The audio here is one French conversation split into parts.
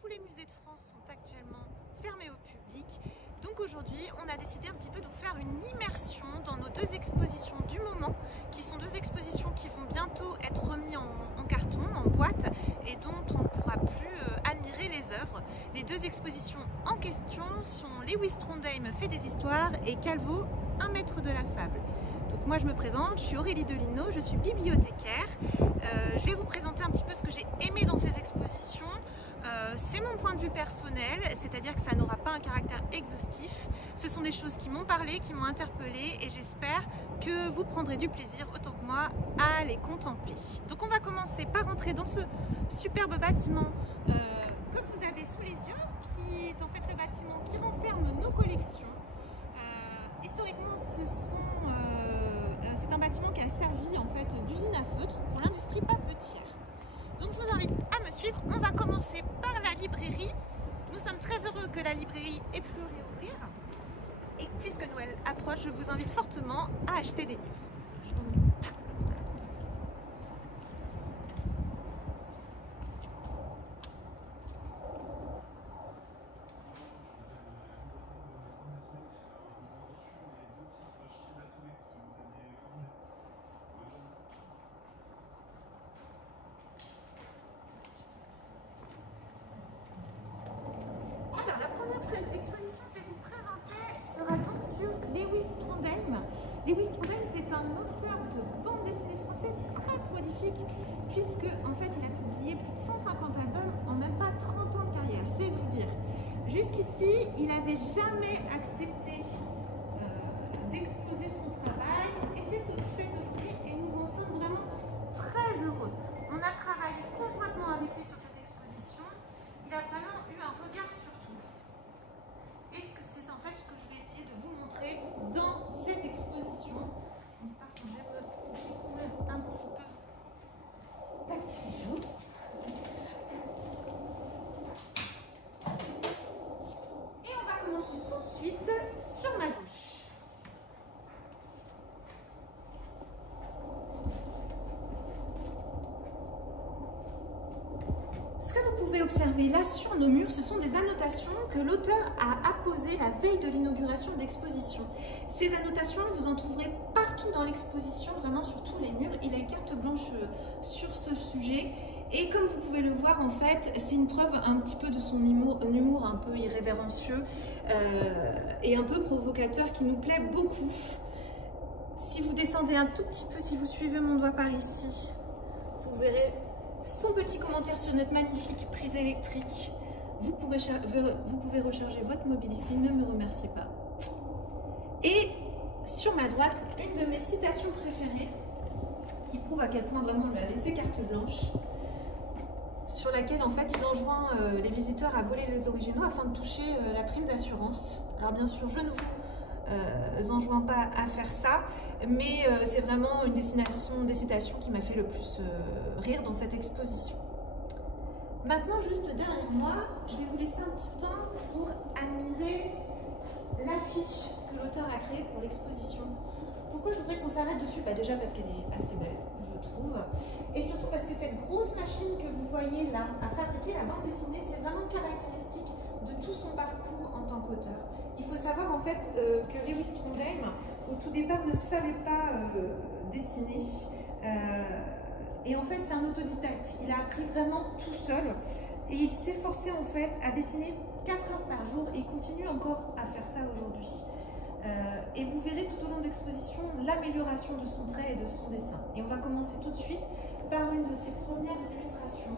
tous les musées de France sont actuellement fermés au public. Donc aujourd'hui, on a décidé un petit peu de vous faire une immersion dans nos deux expositions du moment, qui sont deux expositions qui vont bientôt être remises en carton, en boîte, et dont on ne pourra plus admirer les œuvres. Les deux expositions en question sont Lewis Trondheim fait des histoires et Calvo, un maître de la fable. Donc moi je me présente, je suis Aurélie Delino, je suis bibliothécaire. Je vais vous présenter un petit peu ce que j'ai aimé dans ces expositions. C'est mon point de vue personnel, c'est-à-dire que ça n'aura pas un caractère exhaustif. Ce sont des choses qui m'ont parlé, qui m'ont interpellée, et j'espère que vous prendrez du plaisir autant que moi à les contempler. Donc on va commencer par entrer dans ce superbe bâtiment que vous avez sous les yeux, qui est en fait le bâtiment qui renferme nos collections. Historiquement, c'est un bâtiment qui a servi en fait d'usine à feutre pour l'industrie papetière. Donc je vous invite à me suivre. On va commencer par la librairie. Nous sommes très heureux que la librairie ait pu réouvrir. Et puisque Noël approche, je vous invite fortement à acheter des livres. L'exposition que je vais vous présenter sera donc sur Lewis Trondheim. Lewis Trondheim, c'est un auteur de bande dessinée français très prolifique, puisque en fait il a publié plus de 150 albums en même pas 30 ans de carrière, c'est vous dire. Jusqu'ici, il n'avait jamais accepté d'exposer son travail, et c'est ce que je fais aujourd'hui, et nous en sommes vraiment très heureux. On a travaillé conjointement avec lui sur cette exposition. Il a vraiment eu un regard sur tout. Et c'est en fait ce que je vais essayer de vous montrer dans cette exposition. Par contre, je vais me découvrir un petit peu parce qu'il fait chaud. Et on va commencer tout de suite sur ma gauche. Ce que vous pouvez observer là sur nos murs, ce sont des annotations que l'auteur a apposées la veille de l'inauguration de l'exposition. Ces annotations, vous en trouverez partout dans l'exposition, vraiment sur tous les murs. Il a une carte blanche sur ce sujet. Et comme vous pouvez le voir, en fait, c'est une preuve un petit peu de son humour un peu irrévérencieux et un peu provocateur qui nous plaît beaucoup. Si vous descendez un tout petit peu, si vous suivez mon doigt par ici, vous verrez son petit commentaire sur notre magnifique prise électrique. Vous pouvez recharger votre mobile ici, ne me remerciez pas. Et sur ma droite, une de mes citations préférées, qui prouve à quel point vraiment on lui a laissé carte blanche, sur laquelle en fait il enjoint les visiteurs à voler les originaux afin de toucher la prime d'assurance. Alors bien sûr, je ne vous enjoins pas à faire ça, mais c'est vraiment une des citations qui m'a fait le plus rire dans cette exposition. Maintenant, juste derrière moi, je vais vous laisser un petit temps pour admirer l'affiche que l'auteur a créée pour l'exposition. Pourquoi je voudrais qu'on s'arrête dessus? Déjà parce qu'elle est assez belle, je trouve, et surtout parce que cette grosse machine que vous voyez là à fabriquer la bande dessinée, c'est vraiment caractéristique de tout son parcours en tant qu'auteur. Il faut savoir en fait que Lewis Trondheim, au tout départ, ne savait pas dessiner. Et en fait, c'est un autodidacte. Il a appris vraiment tout seul. Et il s'est forcé en fait à dessiner 4 heures par jour. Et il continue encore à faire ça aujourd'hui. Et vous verrez tout au long de l'exposition l'amélioration de son trait et de son dessin. Et on va commencer tout de suite par une de ses premières illustrations.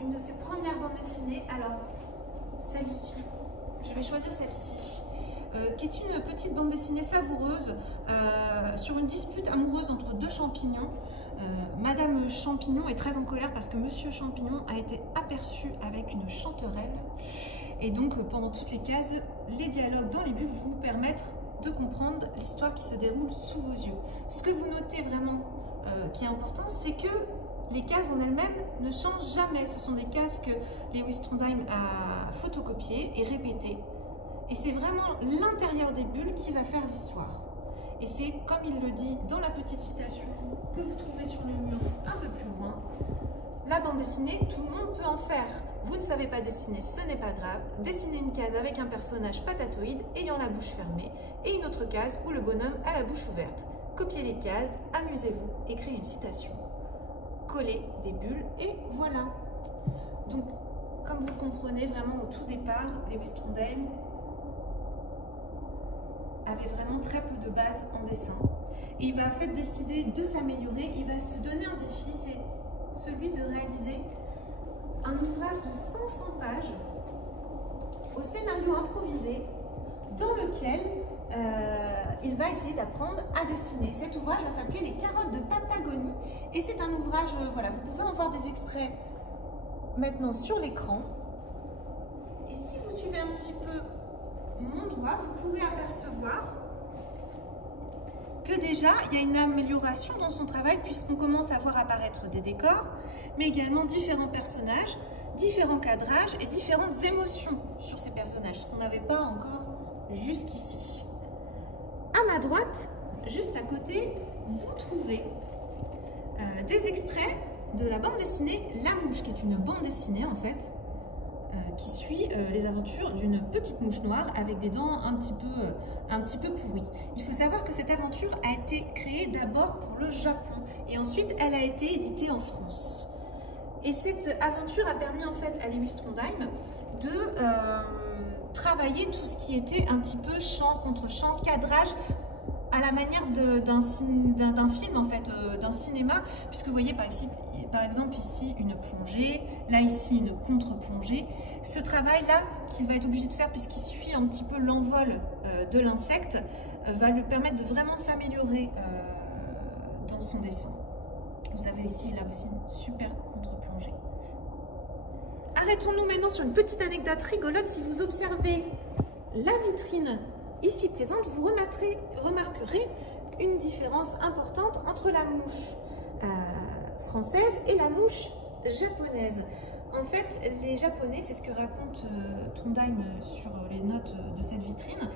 Une de ses premières bandes dessinées. Alors, celle-ci. Je vais choisir celle-ci, qui est une petite bande dessinée savoureuse sur une dispute amoureuse entre deux champignons. Madame Champignon est très en colère parce que Monsieur Champignon a été aperçu avec une chanterelle. Et donc, pendant toutes les cases, les dialogues dans les bulles vont vous permettre de comprendre l'histoire qui se déroule sous vos yeux. Ce que vous notez vraiment qui est important, c'est que les cases en elles-mêmes ne changent jamais. Ce sont des cases que Lewis Trondheim a photocopiées et répétées. Et c'est vraiment l'intérieur des bulles qui va faire l'histoire. Et c'est comme il le dit dans la petite citation que vous trouvez sur le mur un peu plus loin. La bande dessinée, tout le monde peut en faire. Vous ne savez pas dessiner, ce n'est pas grave. Dessinez une case avec un personnage patatoïde ayant la bouche fermée et une autre case où le bonhomme a la bouche ouverte. Copiez les cases, amusez-vous et créez une citation. Collez des bulles et voilà. Donc, comme vous le comprenez, vraiment au tout départ, Lewis Trondheim avait vraiment très peu de base en dessin. Et il va en fait décider de s'améliorer, il va se donner un défi, c'est celui de réaliser un ouvrage de 500 pages au scénario improvisé dans lequel il va essayer d'apprendre à dessiner. Cet ouvrage va s'appeler Les Carottes de Patagonie et c'est un ouvrage, voilà, vous pouvez en voir des extraits maintenant sur l'écran. Et si vous suivez un petit peu mon doigt, vous pouvez apercevoir que déjà, il y a une amélioration dans son travail puisqu'on commence à voir apparaître des décors, mais également différents personnages, différents cadrages et différentes émotions sur ces personnages, ce qu'on n'avait pas encore jusqu'ici. À ma droite, juste à côté, vous trouvez des extraits de la bande dessinée La Mouche, qui est une bande dessinée en fait, qui suit les aventures d'une petite mouche noire avec des dents un petit peu pourries. Il faut savoir que cette aventure a été créée d'abord pour le Japon et ensuite elle a été éditée en France. Et cette aventure a permis en fait à Lewis Trondheim de travailler tout ce qui était un petit peu chant contre chant, cadrage à la manière d'un film en fait, d'un cinéma, puisque vous voyez par exemple ici une plongée, là ici une contre-plongée. Ce travail-là qu'il va être obligé de faire puisqu'il suit un petit peu l'envol de l'insecte va lui permettre de vraiment s'améliorer dans son dessin. Vous avez ici là aussi une super contre-plongée. Arrêtons-nous maintenant sur une petite anecdote rigolote. Si vous observez la vitrine ici présente, vous remarquerez une différence importante entre la mouche française et la mouche japonaise. En fait, les Japonais, c'est ce que raconte Trondheim sur les notes de cette vitrine,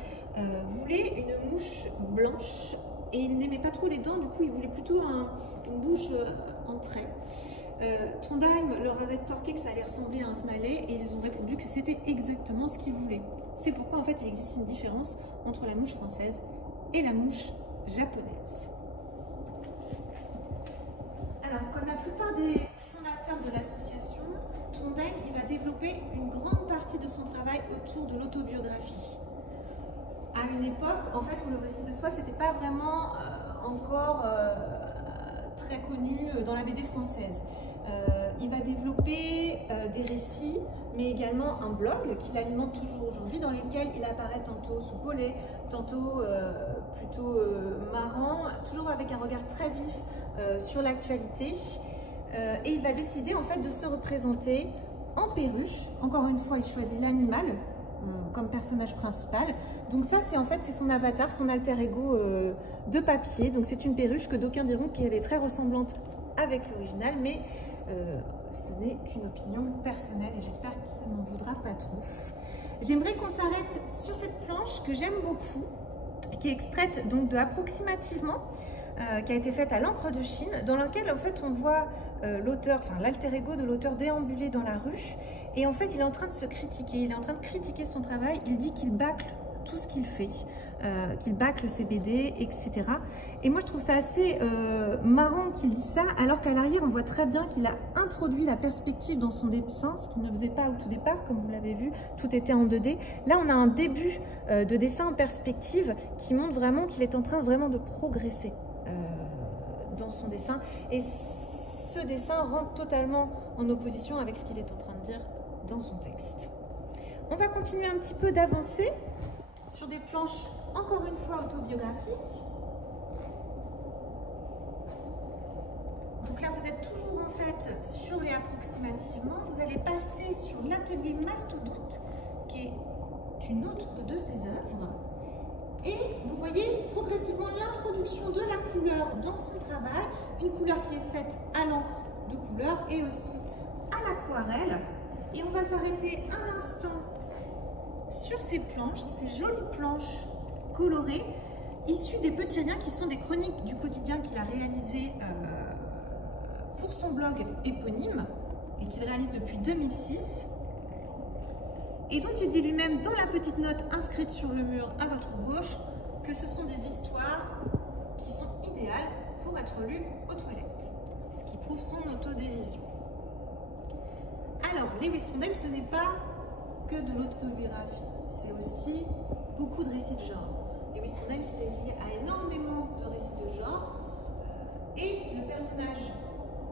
voulaient une mouche blanche et ils n'aimaient pas trop les dents, du coup ils voulaient plutôt une bouche en trait. Trondheim leur a rétorqué que ça allait ressembler à un smiley et ils ont répondu que c'était exactement ce qu'ils voulaient. C'est pourquoi en fait il existe une différence entre la mouche française et la mouche japonaise. Alors, comme la plupart des fondateurs de l'association, Trondheim il va développer une grande partie de son travail autour de l'autobiographie. À une époque, en fait, où le récit de soi, c'était pas vraiment encore très connu dans la BD française. Il va développer des récits, mais également un blog qu'il alimente toujours aujourd'hui, dans lequel il apparaît tantôt sous polé, tantôt plutôt marrant, toujours avec un regard très vif sur l'actualité. Et il va décider en fait de se représenter en perruche. Encore une fois, il choisit l'animal comme personnage principal. Donc ça, c'est en fait c'est son avatar, son alter ego de papier. Donc c'est une perruche que d'aucuns diront qu'elle est très ressemblante avec l'original, mais ce n'est qu'une opinion personnelle et j'espère qu'il n'en voudra pas trop. J'aimerais qu'on s'arrête sur cette planche que j'aime beaucoup, qui est extraite donc de Approximativement, qui a été faite à l'encre de Chine, dans laquelle en fait on voit l'auteur, enfin l'alter ego de l'auteur déambuler dans la rue et en fait il est en train de se critiquer, il est en train de critiquer son travail, il dit qu'il bâcle tout ce qu'il fait, qu'il bâcle ses BD, etc. Et moi je trouve ça assez marrant qu'il dise ça, alors qu'à l'arrière on voit très bien qu'il a introduit la perspective dans son dessin, ce qu'il ne faisait pas au tout départ, comme vous l'avez vu, tout était en 2D. Là on a un début de dessin en perspective qui montre vraiment qu'il est en train vraiment de progresser dans son dessin. Et ce dessin rentre totalement en opposition avec ce qu'il est en train de dire dans son texte. On va continuer un petit peu d'avancer sur des planches encore une fois autobiographiques. Donc là vous êtes toujours en fait sur les Approximativement, vous allez passer sur l'atelier Mastodonte qui est une autre de ses œuvres et vous voyez progressivement l'introduction de la couleur dans son travail, une couleur qui est faite à l'encre de couleur et aussi à l'aquarelle. Et on va s'arrêter un instant sur ces planches, ces jolies planches colorées, issues des petits riens qui sont des chroniques du quotidien qu'il a réalisées pour son blog éponyme. et qu'il réalise depuis 2006, et dont il dit lui-même dans la petite note inscrite sur le mur à votre gauche que ce sont des histoires qui sont idéales pour être lues aux toilettes, ce qui prouve son autodérision. Alors, Lewis Trondheim, ce n'est pas que de l'autobiographie, c'est aussi beaucoup de récits de genre. Lewis Trondheim s'est essayé à énormément de récits de genre, et le personnage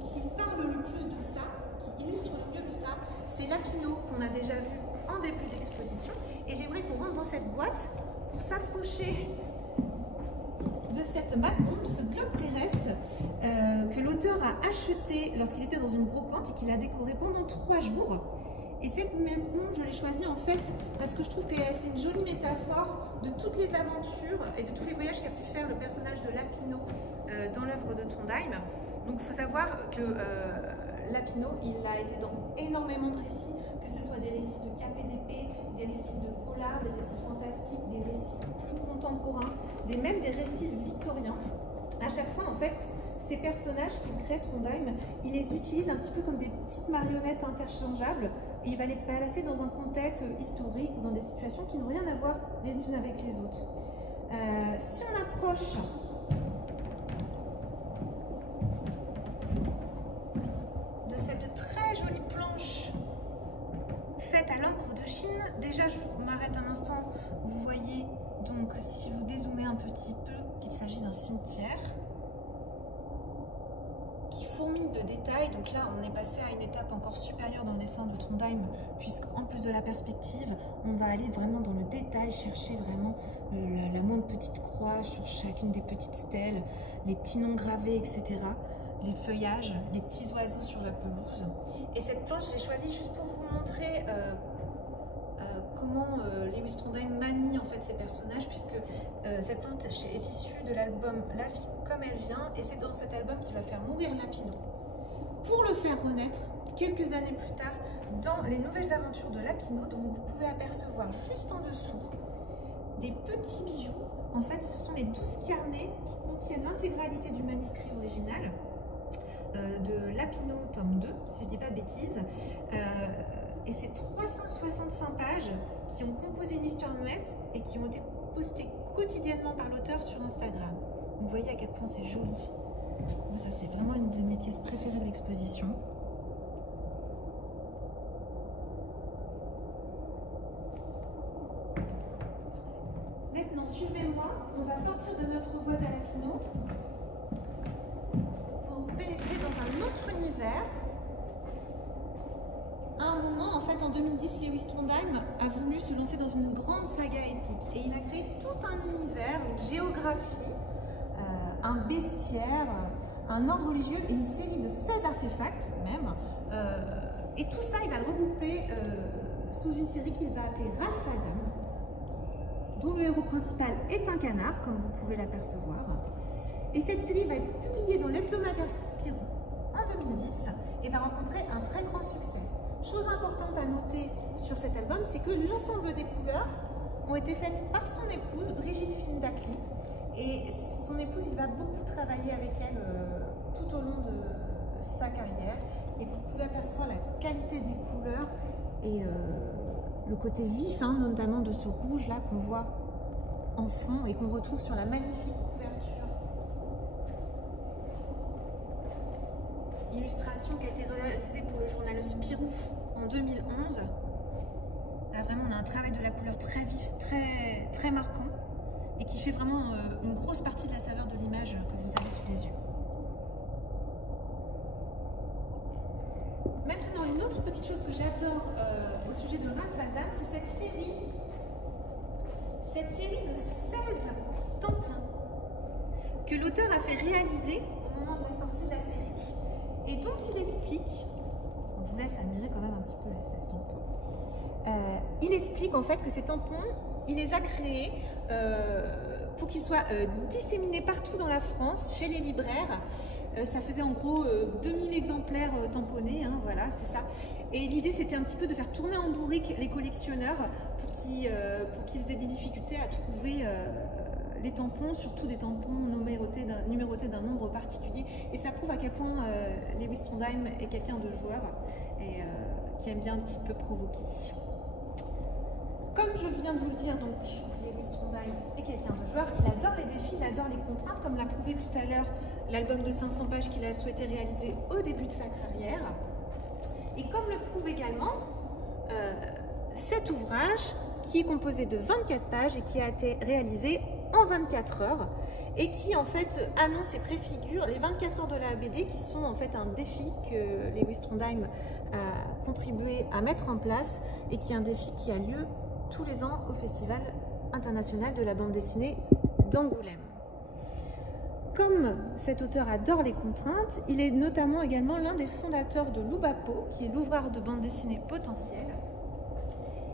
qui parle le plus de ça, qui illustre le mieux de ça, c'est Lapino, qu'on a déjà vu en début d'exposition. Et j'aimerais qu'on rentre dans cette boîte pour s'approcher de cette map monde, de ce globe terrestre que l'auteur a acheté lorsqu'il était dans une brocante et qu'il a décoré pendant 3 jours. Et cette map monde, je l'ai choisie en fait parce que je trouve que c'est une jolie métaphore de toutes les aventures et de tous les voyages qu'a pu faire le personnage de Lapino dans l'œuvre de Trondheim. Donc il faut savoir que Lapino, il a été dans énormément de récits, que ce soit des récits de KPDP, des récits de polar, des récits fantastiques, des récits plus contemporains, même des récits victoriens. À chaque fois, en fait, ces personnages qu'il crée, Trondheim, il les utilise un petit peu comme des petites marionnettes interchangeables et il va les placer dans un contexte historique ou dans des situations qui n'ont rien à voir les unes avec les autres. Si on approche de cette très jolie planche faite à l'encre de Chine, déjà je m'arrête un instant, vous voyez donc si vous dézoomez un petit peu qu'il s'agit d'un cimetière qui fourmille de détails. Donc là on est passé à une étape encore supérieure dans le dessin de Trondheim, puisqu'en plus de la perspective on va aller vraiment dans le détail, chercher vraiment la moindre petite croix sur chacune des petites stèles, les petits noms gravés, etc. Les feuillages, les petits oiseaux sur la pelouse. Et cette planche, j'ai choisi juste pour vous montrer comment Lewis Trondheim manie en fait ses personnages, puisque cette planche est issue de l'album La vie comme elle vient, et c'est dans cet album qu'il va faire mourir Lapino, pour le faire renaître quelques années plus tard dans les nouvelles aventures de Lapino, dont vous pouvez apercevoir juste en dessous des petits bijoux. En fait, ce sont les 12 carnets qui contiennent l'intégralité du manuscrit original de Lapino, tome 2, si je ne dis pas de bêtises. Et c'est 365 pages qui ont composé une histoire muette et qui ont été postées quotidiennement par l'auteur sur Instagram. Donc, vous voyez à quel point c'est joli. Donc, ça, c'est vraiment une de mes pièces préférées de l'exposition. Maintenant, suivez-moi. On va sortir de notre boîte à Lapino pour pénétrer dans un autre univers. À un moment, en fait, en 2010, Lewis Trondheim a voulu se lancer dans une grande saga épique. Et il a créé tout un univers, une géographie, un bestiaire, un ordre religieux et une série de 16 artefacts même. Et tout ça, il va le regrouper sous une série qu'il va appeler Ralphazam, dont le héros principal est un canard, comme vous pouvez l'apercevoir. Et cette série va être publiée dans l'hebdomadaire Spirou en 2010 et va rencontrer un très grand succès. Chose importante à noter sur cet album, c'est que l'ensemble des couleurs ont été faites par son épouse, Brigitte Findakli. Et son épouse, il va beaucoup travailler avec elle tout au long de sa carrière. Et vous pouvez apercevoir la qualité des couleurs et le côté vif, hein, notamment de ce rouge-là qu'on voit en fond et qu'on retrouve sur la magnifique couverture. Illustration qui a été réalisée pour le journal Spirou en 2011. Là, vraiment, on a un travail de la couleur très vif, très marquant, et qui fait vraiment une grosse partie de la saveur de l'image que vous avez sous les yeux. Maintenant, une autre petite chose que j'adore au sujet de Ralphazam, c'est cette série de 16 tampons que l'auteur a fait réaliser au moment de la sortie de la série et dont il explique, je vous laisse admirer quand même un petit peu les 16 tampons, il explique en fait que ces tampons, il les a créés pour qu'ils soient disséminés partout dans la France, chez les libraires. Ça faisait en gros 2000 exemplaires tamponnés, hein, voilà, c'est ça. Et l'idée, c'était un petit peu de faire tourner en bourrique les collectionneurs pour qu'ils aient des difficultés à trouver les tampons, surtout des tampons numérotés d'un nombre particulier. Et ça prouve à quel point Lewis Trondheim est quelqu'un de joueur. et qui aime bien un petit peu provoquer. Comme je viens de vous le dire, donc Lewis Trondheim est quelqu'un de joueur, il adore les défis, il adore les contraintes, comme l'a prouvé tout à l'heure l'album de 500 pages qu'il a souhaité réaliser au début de sa carrière. Et comme le prouve également cet ouvrage qui est composé de 24 pages et qui a été réalisé en 24 heures et qui en fait annonce et préfigure les 24 heures de la BD qui sont en fait un défi que Lewis Trondheim a contribué à mettre en place et qui est un défi qui a lieu tous les ans au Festival international de la bande dessinée d'Angoulême. Comme cet auteur adore les contraintes, il est notamment également l'un des fondateurs de Loubapo, qui est l'ouvrage de bande dessinée potentiel.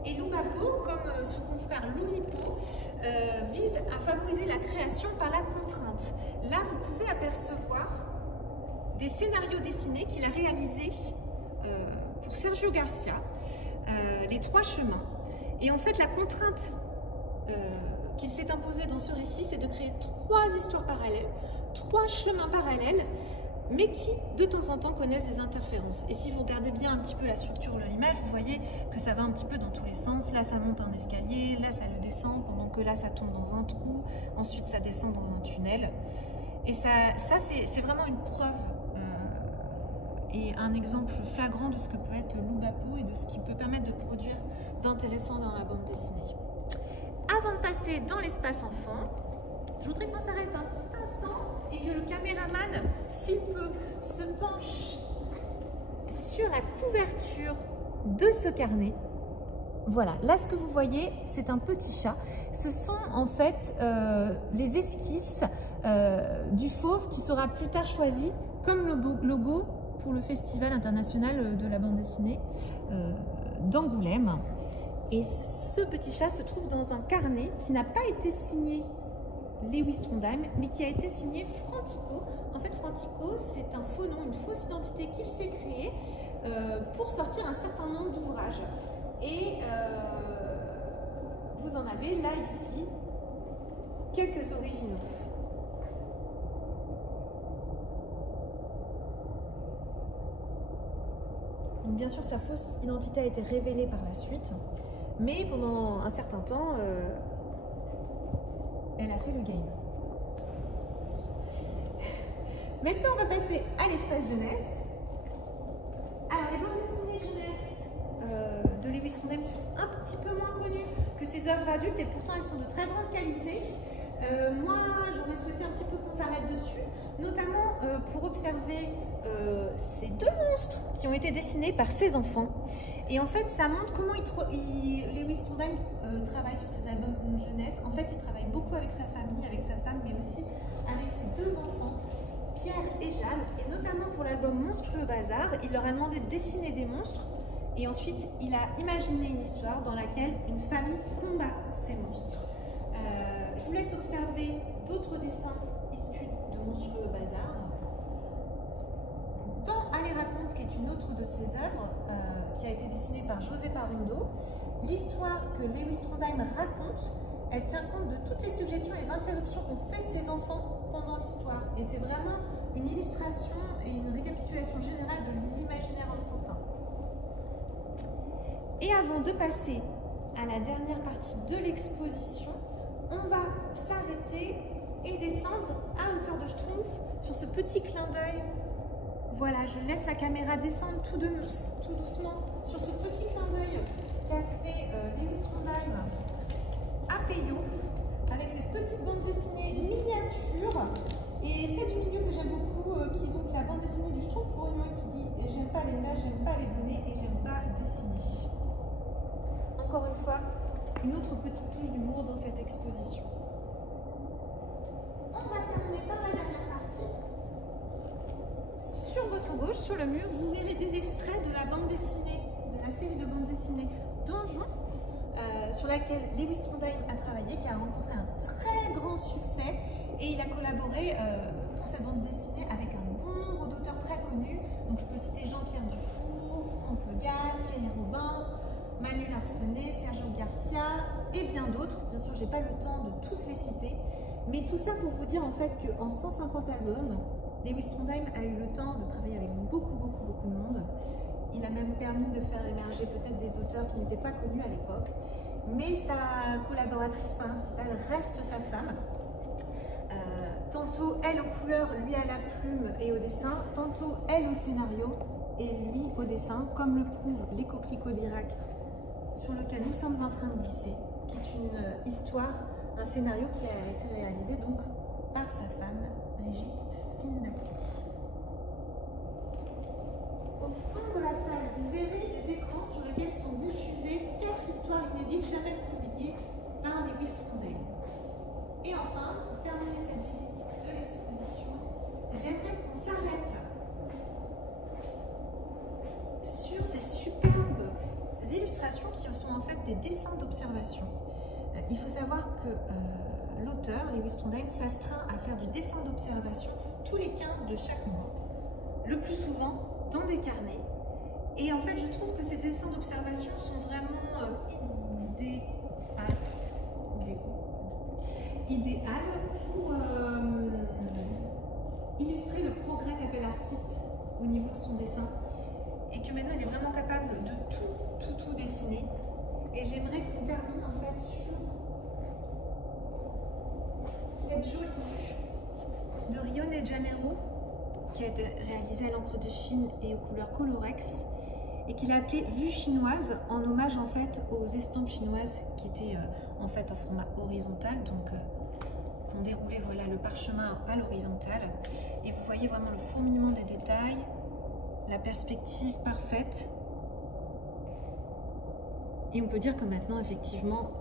Et Loubapo, comme son confrère Loulipo, vise à favoriser la création par la contrainte. Là, vous pouvez apercevoir des scénarios dessinés qu'il a réalisés pour Sergio Garcia, les 3 chemins. Et en fait, la contrainte qu'il s'est imposée dans ce récit, c'est de créer 3 histoires parallèles, 3 chemins parallèles, mais qui, de temps en temps, connaissent des interférences. Et si vous regardez bien un petit peu la structure de l'image, vous voyez que ça va un petit peu dans tous les sens. Là, ça monte un escalier, là, ça le descend, pendant que là, ça tombe dans un trou, ensuite, ça descend dans un tunnel. Et ça c'est vraiment une preuve et un exemple flagrant de ce que peut être Loubapo et de ce qui peut permettre de produire d'intéressant dans la bande dessinée. Avant de passer dans l'espace enfant, je voudrais qu'on s'arrête un petit instant et que le caméraman, s'il peut, se penche sur la couverture de ce carnet. Voilà, là ce que vous voyez, c'est un petit chat. Ce sont en fait les esquisses du fauve qui sera plus tard choisi comme le logo pour le Festival international de la bande dessinée d'Angoulême. Et ce petit chat se trouve dans un carnet qui n'a pas été signé Lewis Trondheim, mais qui a été signé Frantico. En fait, Frantico, c'est un faux nom, une fausse identité qu'il s'est créée pour sortir un certain nombre d'ouvrages. Et vous en avez là, ici, quelques originaux. Donc, bien sûr, sa fausse identité a été révélée par la suite. Mais pendant un certain temps, elle a fait le game. Maintenant, on va passer à l'espace jeunesse. Alors, les bandes dessinées jeunesse de Lewis Trondheim sont un petit peu moins connues que ses œuvres adultes et pourtant elles sont de très grande qualité. Moi, j'aurais souhaité un petit peu qu'on s'arrête dessus, notamment pour observer ces 2 monstres qui ont été dessinés par ses enfants. Et en fait, ça montre comment Lewis Trondheim travaille sur ses albums de jeunesse. En fait, il travaille beaucoup avec sa famille, avec sa femme, mais aussi avec ses 2 enfants, Pierre et Jeanne. Et notamment pour l'album Monstrueux Bazar, il leur a demandé de dessiner des monstres. Et ensuite, il a imaginé une histoire dans laquelle une famille combat ces monstres. Je vous laisse observer d'autres dessins issus de Monstrueux Bazar. Dans Allez raconte, qui est une autre de ses œuvres, qui a été dessinée par José Parundo, l'histoire que Lewis Trondheim raconte, elle tient compte de toutes les suggestions et les interruptions qu'ont fait ses enfants pendant l'histoire. Et c'est vraiment une illustration et une récapitulation générale de l'imaginaire enfantin. Et avant de passer à la dernière partie de l'exposition, on va s'arrêter et descendre à hauteur de Schtroumpf sur ce petit clin d'œil. Voilà, je laisse la caméra descendre tout doucement sur ce petit clin d'œil qu'a fait Lewis Trondheim à Peyo, avec cette petite bande dessinée miniature. Et celle du milieu que j'aime beaucoup, qui est donc la bande dessinée du Schtroumpf Grognon, qui dit « J'aime pas les mages, j'aime pas les bonnets et j'aime pas dessiner ». Encore une fois, une autre petite touche d'humour dans cette exposition. On va terminer par la dernière partie. Sur votre gauche, sur le mur, vous verrez des extraits de la bande dessinée, de la série de bande dessinée Donjon, sur laquelle Lewis Trondheim a travaillé, qui a rencontré un très grand succès, et il a collaboré pour cette bande dessinée avec un bon nombre d'auteurs très connus. Donc je peux citer Jean-Pierre Dufour, Franck Le Gall, Thierry Robin, Manu Larsenet, Sergio Garcia et bien d'autres. Bien sûr, j'ai pas le temps de tous les citer, mais tout ça pour vous dire en fait qu'en 150 albums, Lewis Trondheim a eu le temps de travailler avec beaucoup de monde. Il a même permis de faire émerger peut-être des auteurs qui n'étaient pas connus à l'époque. Mais sa collaboratrice principale reste sa femme. Tantôt elle aux couleurs, lui à la plume et au dessin, tantôt elle au scénario et lui au dessin, comme le prouvent les coquelicots d'Irak sur lequel nous sommes en train de glisser, qui est une histoire, un scénario qui a été réalisé donc par sa femme, Brigitte Finlaki. Au fond de la salle, vous verrez des écrans sur lesquels sont diffusées 4 histoires inédites jamais publiées par Lewis Trondheim. Et enfin, pour terminer cette visite de l'exposition, j'aimerais qu'on s'arrête sur ces superbes illustrations qui sont en fait des dessins d'observation. Il faut savoir que l'auteur, Lewis Trondheim, s'astreint à faire du dessin d'observation tous les 15 de chaque mois, le plus souvent dans des carnets. Et en fait, je trouve que ces dessins d'observation sont vraiment idéal pour illustrer le progrès qu'a fait l'artiste au niveau de son dessin et que maintenant il est vraiment capable de tout dessiner. Et j'aimerais qu'on termine en fait sur cette jolie vue de Rio de Janeiro qui a été réalisée à l'encre de Chine et aux couleurs Colorex et qu'il a appelée vue chinoise en hommage en fait aux estampes chinoises qui étaient en fait en format horizontal, donc qu'on déroulait voilà le parchemin à l'horizontale et vous voyez vraiment le fourmillement des détails, la perspective parfaite. Et on peut dire que maintenant, effectivement,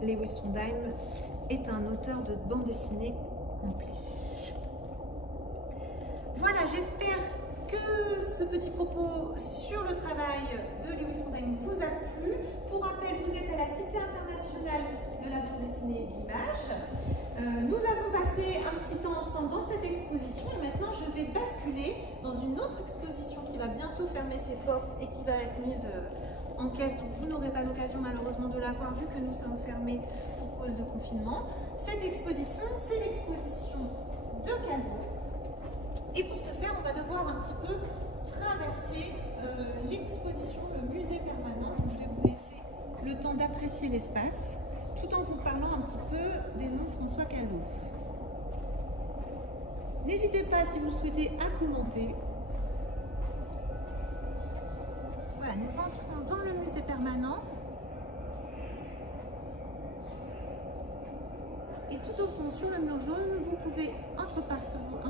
Lewis Trondheim est un auteur de bande dessinée complet. Voilà, j'espère que ce petit propos sur le travail de Lewis Trondheim vous a plu. Pour rappel, vous êtes à la Cité internationale de la bande dessinée d'Image. Nous avons passé un petit temps ensemble dans cette exposition et maintenant je vais basculer dans une autre exposition qui va bientôt fermer ses portes et qui va être mise en caisse, donc vous n'aurez pas l'occasion malheureusement de la voir vu que nous sommes fermés pour cause de confinement. Cette exposition, c'est l'exposition de Calvo. Et pour ce faire, on va devoir un petit peu traverser l'exposition, le musée permanent. Donc, je vais vous laisser le temps d'apprécier l'espace, tout en vous parlant un petit peu des noms de François Calvo. N'hésitez pas, si vous le souhaitez, à commenter. Voilà, nous entrons dans le musée permanent. Et tout au fond, sur le mur jaune, vous pouvez apercevoir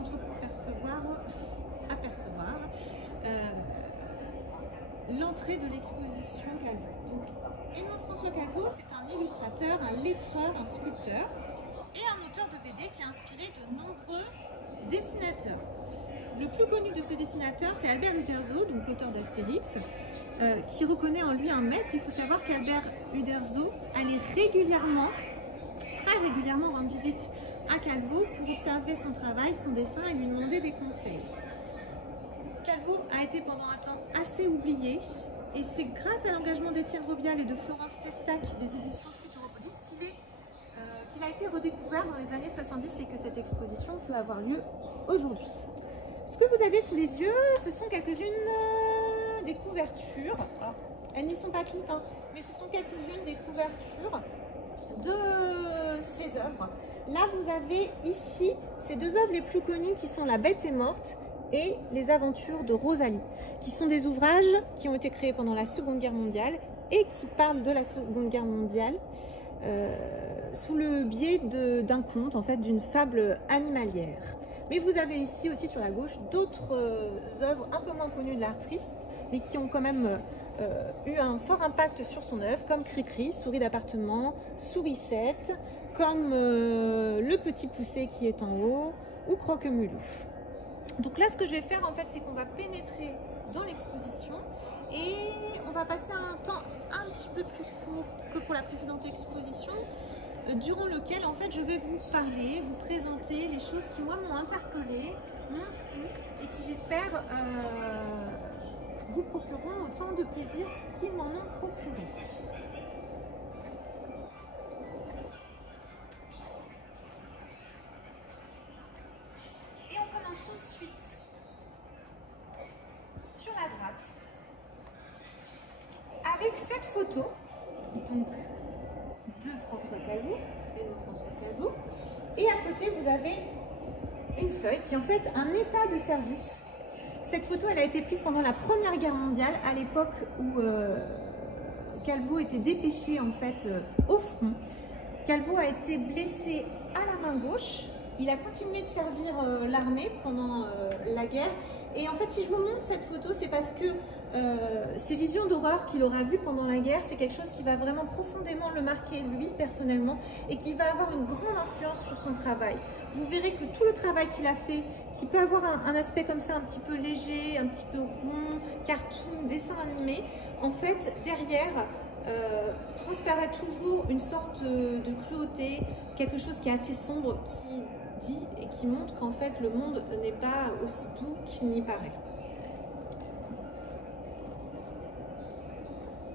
l'entrée de l'exposition Calvo. Donc, Edmond François Calvo, c'est un illustrateur, un lettreur, un sculpteur et un auteur de BD qui a inspiré de nombreux dessinateurs. Le plus connu de ces dessinateurs, c'est Albert Uderzo, donc l'auteur d'Astérix, qui reconnaît en lui un maître. Il faut savoir qu'Albert Uderzo allait très régulièrement rendre visite à Calvo pour observer son travail, son dessin et lui demander des conseils. Calvo a été pendant un temps assez oublié et c'est grâce à l'engagement d'Étienne Robial et de Florence Sestac des éditions Futuropolis qu'il a été redécouvert dans les années 70 et que cette exposition peut avoir lieu aujourd'hui. Ce que vous avez sous les yeux, ce sont quelques-unes des couvertures. Alors, elles n'y sont pas toutes, hein, mais ce sont quelques-unes des couvertures de ces œuvres. Là, vous avez ici ces deux œuvres les plus connues qui sont La Bête est morte et Les aventures de Rosalie, qui sont des ouvrages qui ont été créés pendant la Seconde Guerre mondiale et qui parlent de la Seconde Guerre mondiale sous le biais d'un conte, en fait, d'une fable animalière. Mais vous avez ici aussi sur la gauche d'autres œuvres un peu moins connues de l'artiste, mais qui ont quand même eu un fort impact sur son œuvre, comme Cricri, Souris d'appartement, Sourisette, comme Le Petit Poucet qui est en haut, ou Croque-Mulou. Donc là, ce que je vais faire, en fait, c'est qu'on va pénétrer dans l'exposition et on va passer un temps un petit peu plus court que pour la précédente exposition, durant lequel, en fait, je vais vous parler, vous présenter les choses qui, moi, m'ont interpellée, m'ont plu et qui, j'espère, vous procureront autant de plaisir qu'ils m'en ont procuré. Et on commence tout de suite sur la droite. avec cette photo, donc de François Calvo, et de François Calvo, et à côté vous avez une feuille qui est en fait un état de service. Cette photo, elle a été prise pendant la Première Guerre mondiale, à l'époque où Calvo était dépêché en fait au front. Calvo a été blessé à la main gauche. Il a continué de servir l'armée pendant la guerre. Et en fait, si je vous montre cette photo, c'est parce que ces visions d'horreur qu'il aura vues pendant la guerre, c'est quelque chose qui va vraiment profondément le marquer, lui, personnellement, et qui va avoir une grande influence sur son travail. Vous verrez que tout le travail qu'il a fait, qui peut avoir un aspect comme ça, un petit peu léger, un petit peu rond, cartoon, dessin animé, en fait, derrière, transparaît toujours une sorte de cruauté, quelque chose qui est assez sombre, qui dit et qui montre qu'en fait le monde n'est pas aussi doux qu'il n'y paraît.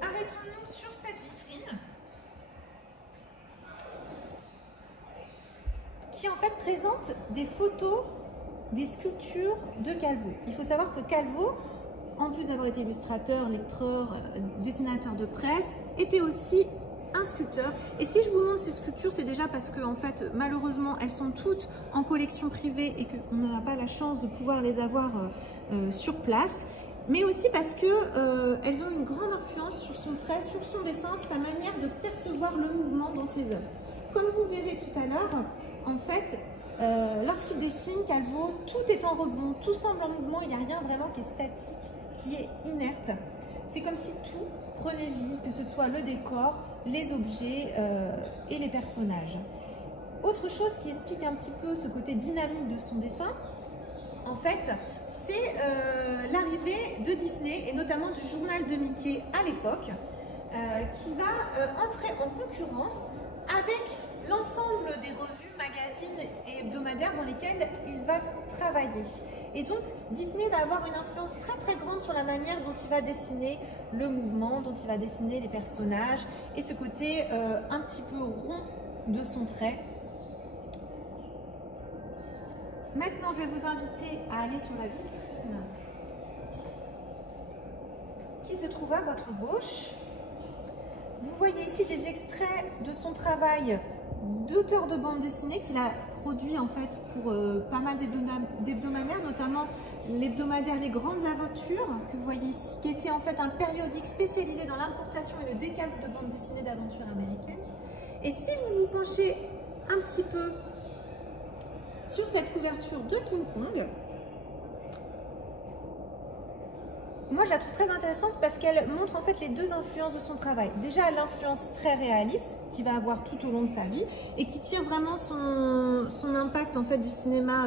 Arrêtons-nous sur cette vitrine qui en fait présente des photos, des sculptures de Calvo. Il faut savoir que Calvo, en plus d'avoir été illustrateur, lecteur, dessinateur de presse, était aussi un sculpteur. Et si je vous montre ces sculptures, c'est déjà parce que en fait, malheureusement, elles sont toutes en collection privée et qu'on n'a pas la chance de pouvoir les avoir sur place. Mais aussi parce que elles ont une grande influence sur son trait, sur son dessin, sur sa manière de percevoir le mouvement dans ses œuvres. Comme vous verrez tout à l'heure, en fait, lorsqu'il dessine Calvo, tout est en rebond, tout semble en mouvement, il n'y a rien vraiment qui est statique, qui est inerte. C'est comme si tout prenait vie, que ce soit le décor, les objets et les personnages. Autre chose qui explique un petit peu ce côté dynamique de son dessin, en fait, c'est l'arrivée de Disney et notamment du journal de Mickey à l'époque, qui va entrer en concurrence avec l'ensemble des revues, magazines et hebdomadaires dans lesquels il va travailler. Et donc, Disney va avoir une influence très très grande sur la manière dont il va dessiner le mouvement, dont il va dessiner les personnages et ce côté un petit peu rond de son trait. Maintenant, je vais vous inviter à aller sur la vitrine qui se trouve à votre gauche. Vous voyez ici des extraits de son travail d'auteur de bande dessinée qu'il a produit en fait pour pas mal d'hebdomadaires, notamment l'hebdomadaire Les Grandes Aventures que vous voyez ici, qui était en fait un périodique spécialisé dans l'importation et le décalque de bandes dessinées d'aventures américaines. Et si vous vous penchez un petit peu sur cette couverture de King Kong, moi je la trouve très intéressante parce qu'elle montre en fait les deux influences de son travail. Déjà l'influence très réaliste qu'il va avoir tout au long de sa vie et qui tire vraiment son impact en fait du cinéma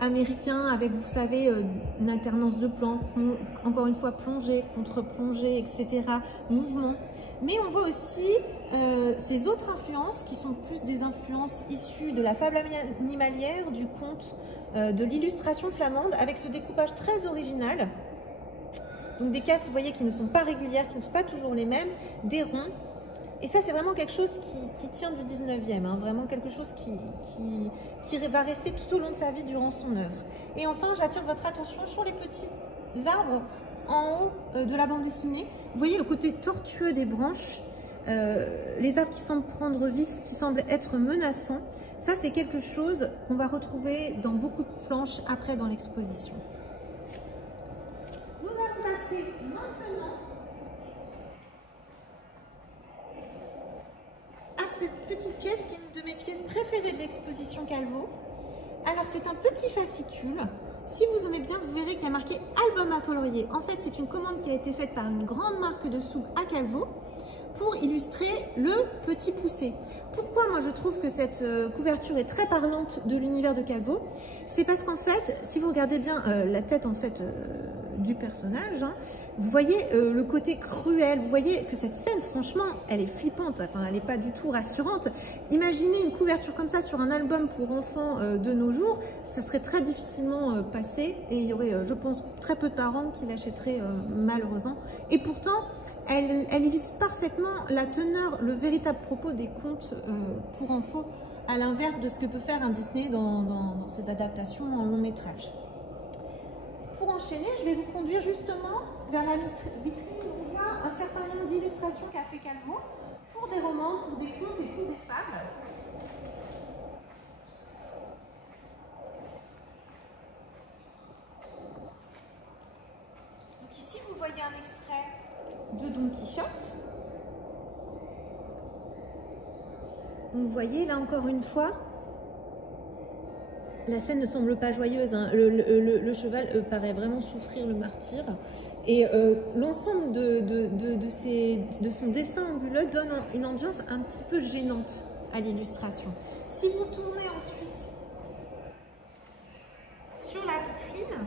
américain avec, vous savez, une alternance de plans, encore une fois plongée, contre-plongée, etc., mouvement. Mais on voit aussi ces autres influences qui sont plus des influences issues de la fable animalière, du conte, de l'illustration flamande avec ce découpage très original. Donc des cases, vous voyez, qui ne sont pas régulières, qui ne sont pas toujours les mêmes, des ronds. Et ça, c'est vraiment quelque chose qui tient du 19e, hein, vraiment quelque chose qui va rester tout au long de sa vie durant son œuvre. Et enfin, j'attire votre attention sur les petits arbres en haut de la bande dessinée. Vous voyez le côté tortueux des branches, les arbres qui semblent prendre vie, qui semblent être menaçants. Ça, c'est quelque chose qu'on va retrouver dans beaucoup de planches après dans l'exposition. Nous allons passer maintenant à cette petite pièce qui est une de mes pièces préférées de l'exposition Calvo. Alors c'est un petit fascicule. Si vous aimez bien, vous verrez qu'il y a marqué album à colorier. En fait, c'est une commande qui a été faite par une grande marque de soupe à Calvo pour illustrer le Petit Poucet. Pourquoi moi je trouve que cette couverture est très parlante de l'univers de Calvo? C'est parce qu'en fait, si vous regardez bien la tête en fait du personnage, hein, vous voyez le côté cruel, vous voyez que cette scène, franchement, elle est flippante, enfin elle n'est pas du tout rassurante. Imaginez une couverture comme ça sur un album pour enfants de nos jours, ce serait très difficilement passé et il y aurait, je pense, très peu de parents qui l'achèteraient malheureusement. Et pourtant, elle illustre parfaitement la teneur, le véritable propos des contes pour enfants, à l'inverse de ce que peut faire un Disney dans ses adaptations en long métrage. Pour enchaîner, je vais vous conduire justement vers la vitrine où on voit un certain nombre d'illustrations moment pour des contes et pour des fables. Donc ici, vous voyez un extrait de Don Quichotte. Vous voyez, là encore une fois, la scène ne semble pas joyeuse, hein. Le cheval paraît vraiment souffrir le martyre. Et l'ensemble de son dessin anguleux donne une ambiance un petit peu gênante à l'illustration. Si vous tournez ensuite sur la vitrine,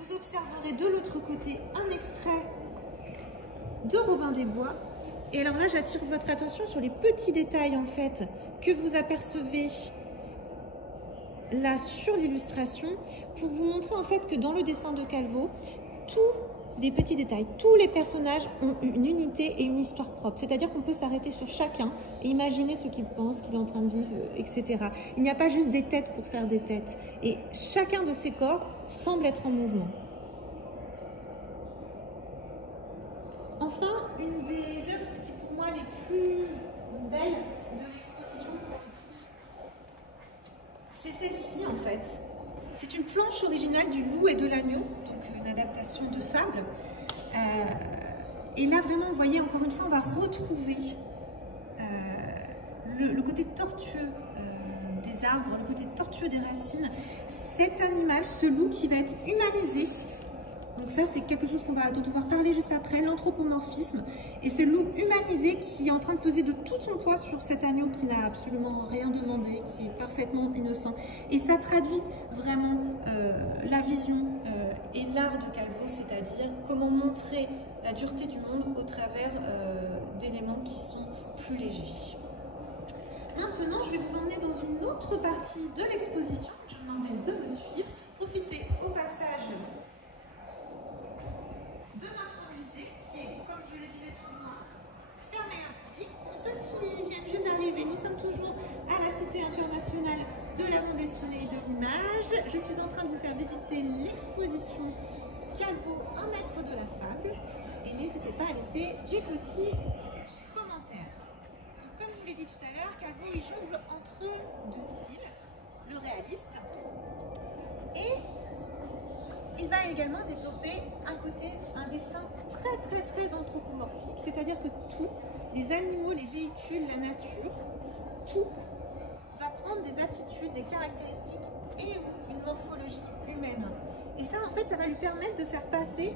vous observerez de l'autre côté un extrait de Robin des Bois. Et alors là, j'attire votre attention sur les petits détails en fait que vous apercevez là sur l'illustration pour vous montrer en fait que dans le dessin de Calvo, tous les petits détails, tous les personnages ont une unité et une histoire propre. C'est-à-dire qu'on peut s'arrêter sur chacun et imaginer ce qu'il pense, qu'il est en train de vivre, etc. Il n'y a pas juste des têtes pour faire des têtes. Et chacun de ces corps semble être en mouvement. Enfin, une des œuvres qui pour moi les plus belles de l'exposition pour le coup, c'est celle-ci en fait. C'est une planche originale du Loup et de l'Agneau, donc une adaptation de fable. Et là vraiment, vous voyez, encore une fois, on va retrouver le côté tortueux des arbres, le côté tortueux des racines. Cet animal, ce loup qui va être humanisé. Donc ça, c'est quelque chose dont on va parler juste après, l'anthropomorphisme. Et c'est le loup humanisé qui est en train de peser de tout son poids sur cet agneau qui n'a absolument rien demandé, qui est parfaitement innocent. Et ça traduit vraiment la vision et l'art de Calvo, c'est-à-dire comment montrer la dureté du monde au travers d'éléments qui sont plus légers. Maintenant, je vais vous emmener dans une autre partie de l'exposition. Je vous demande de me suivre. Profitez au passage de notre musée qui est, comme je le disais tout le monde, fermé au public. Pour ceux qui viennent juste d'arriver, nous sommes toujours à la Cité internationale de la bande dessinée et de l'image. Je suis en train de vous faire visiter l'exposition Calvo, un maître de la fable. Et n'hésitez pas à laisser des petits commentaires. Comme je vous l'ai dit tout à l'heure, Calvo il jongle entre deux styles, le réaliste et il va également développer un dessin très anthropomorphique, c'est-à-dire que tout, les animaux, les véhicules, la nature, tout va prendre des attitudes, des caractéristiques et une morphologie humaine. Et ça, en fait, ça va lui permettre de faire passer,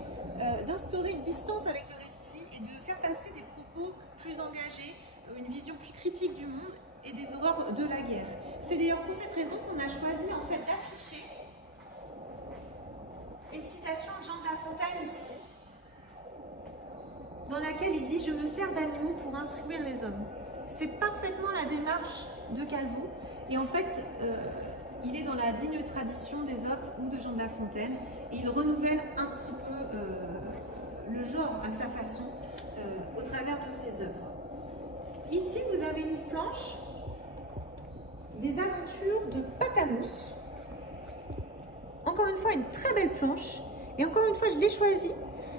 d'instaurer une distance avec le récit et de faire passer des propos plus engagés, une vision plus critique du monde et des horreurs de la guerre. C'est d'ailleurs pour cette raison qu'on a choisi en fait d'afficher une citation de Jean de La Fontaine ici, dans laquelle il dit « Je me sers d'animaux pour instruire les hommes ». C'est parfaitement la démarche de Calvo, et en fait, il est dans la digne tradition d'Ésope ou de Jean de La Fontaine, et il renouvelle un petit peu le genre à sa façon au travers de ses œuvres. Ici, vous avez une planche des aventures de Patamousse. Encore une fois, une très belle planche. Et encore une fois, je l'ai choisie.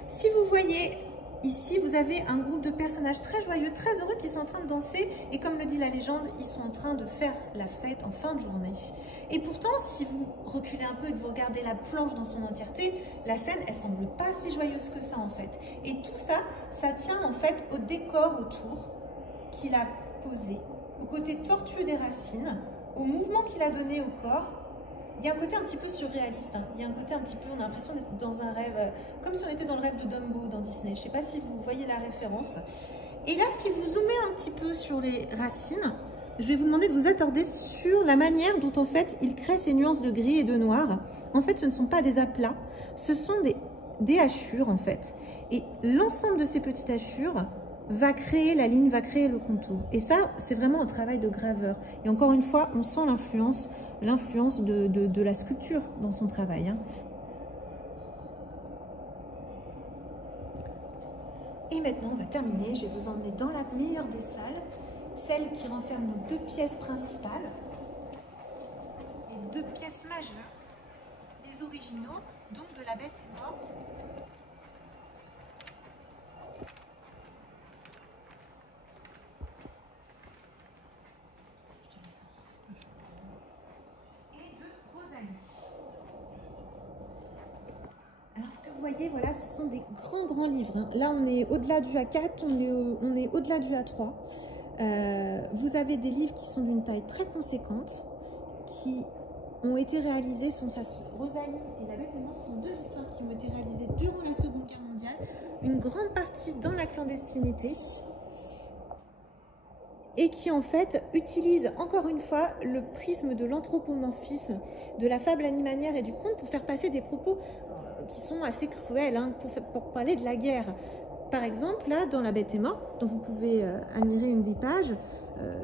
Si vous voyez ici, vous avez un groupe de personnages très joyeux, très heureux qui sont en train de danser. Et comme le dit la légende, ils sont en train de faire la fête en fin de journée. Et pourtant, si vous reculez un peu et que vous regardez la planche dans son entièreté, la scène, elle semble pas si joyeuse que ça en fait. Et tout ça, ça tient en fait au décor autour qu'il a posé, au côté tortueux des racines, au mouvement qu'il a donné au corps. Il y a un côté un petit peu surréaliste, hein. Il y a un côté un petit peu, on a l'impression d'être dans un rêve, comme si on était dans le rêve de Dumbo dans Disney. Je ne sais pas si vous voyez la référence. Et là, si vous zoomez un petit peu sur les racines, je vais vous demander de vous attarder sur la manière dont en fait il crée ces nuances de gris et de noir. En fait, ce ne sont pas des aplats, ce sont des hachures en fait. Et l'ensemble de ces petites hachures va créer la ligne, va créer le contour. Et ça, c'est vraiment un travail de graveur. Et encore une fois, on sent l'influence de la sculpture dans son travail, hein. Et maintenant, on va terminer. Je vais vous emmener dans la meilleure des salles, celle qui renferme nos deux pièces principales, les deux pièces majeures, les originaux, donc de La Bête est morte. vous voyez, voilà, ce sont des grands livres. Hein. Là, on est au-delà du A4, on est au-delà du A3. Vous avez des livres qui sont d'une taille très conséquente, qui ont été réalisés, Rosalie et La Bête et Morte sont deux histoires qui ont été réalisées durant la Seconde Guerre mondiale, une grande partie dans la clandestinité, et qui en fait utilisent encore une fois le prisme de l'anthropomorphisme, de la fable animalière et du conte pour faire passer des propos qui sont assez cruels, hein, pour parler de la guerre. Par exemple, là, dans La Bête est morte, dont vous pouvez admirer une des pages,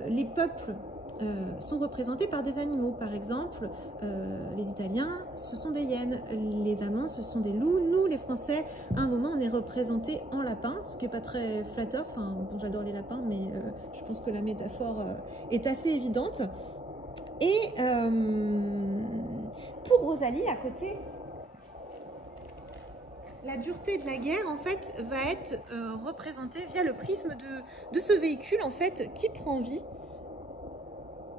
les peuples sont représentés par des animaux. Par exemple, les Italiens, ce sont des hyènes, les Allemands, ce sont des loups. Nous, les Français, à un moment, on est représentés en lapin, ce qui n'est pas très flatteur. Enfin, bon, j'adore les lapins, mais je pense que la métaphore est assez évidente. Et pour Rosalie, à côté, la dureté de la guerre, en fait, va être représentée via le prisme de ce véhicule, en fait, qui prend vie,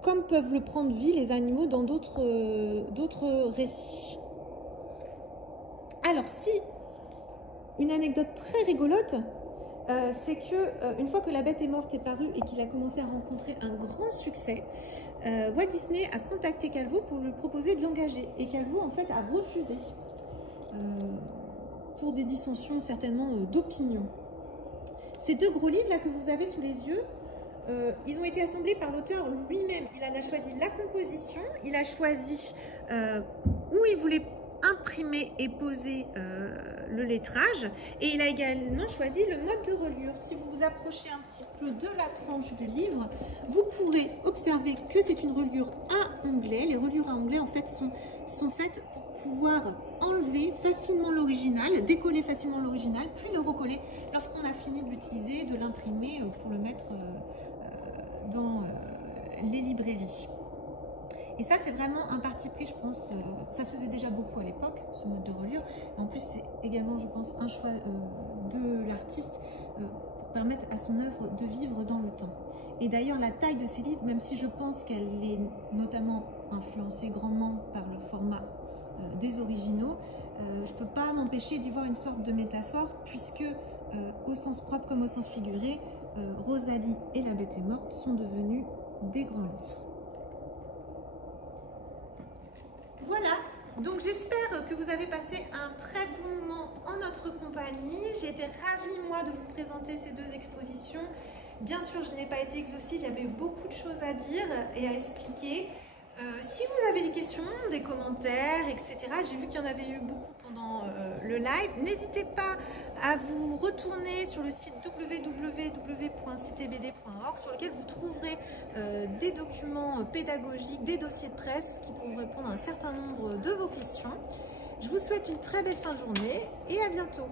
comme peuvent le prendre vie les animaux dans d'autres récits. Alors, si, une anecdote très rigolote, c'est que une fois que La Bête est morte est paru et qu'il a commencé à rencontrer un grand succès, Walt Disney a contacté Calvo pour lui proposer de l'engager. Et Calvo, en fait, a refusé. Pour des dissensions certainement d'opinion. Ces deux gros livres là que vous avez sous les yeux, ils ont été assemblés par l'auteur lui-même. Il en a choisi la composition, il a choisi où il voulait imprimer et poser le lettrage, et il a également choisi le mode de reliure. Si vous vous approchez un petit peu de la tranche du livre, vous pourrez observer que c'est une reliure à onglet. Les reliures à onglet en fait sont faites pour pouvoir enlever facilement l'original, décoller facilement l'original, puis le recoller lorsqu'on a fini de l'utiliser, de l'imprimer pour le mettre dans les librairies. Et ça, c'est vraiment un parti pris, je pense. Ça se faisait déjà beaucoup à l'époque, ce mode de reliure. En plus, c'est également, je pense, un choix de l'artiste pour permettre à son œuvre de vivre dans le temps. Et d'ailleurs, la taille de ces livres, même si je pense qu'elle est notamment influencée grandement par le format des originaux, je ne peux pas m'empêcher d'y voir une sorte de métaphore, puisque au sens propre comme au sens figuré, Rosalie et La Bête est morte sont devenus des grands livres. Voilà, donc j'espère que vous avez passé un très bon moment en notre compagnie. J'ai été ravie, moi, de vous présenter ces deux expositions. Bien sûr, je n'ai pas été exhaustive, il y avait beaucoup de choses à dire et à expliquer. Si vous avez des questions, des commentaires, etc., j'ai vu qu'il y en avait eu beaucoup pendant le live, n'hésitez pas à vous retourner sur le site www.ctbd.org sur lequel vous trouverez des documents pédagogiques, des dossiers de presse qui pourront répondre à un certain nombre de vos questions. Je vous souhaite une très belle fin de journée et à bientôt.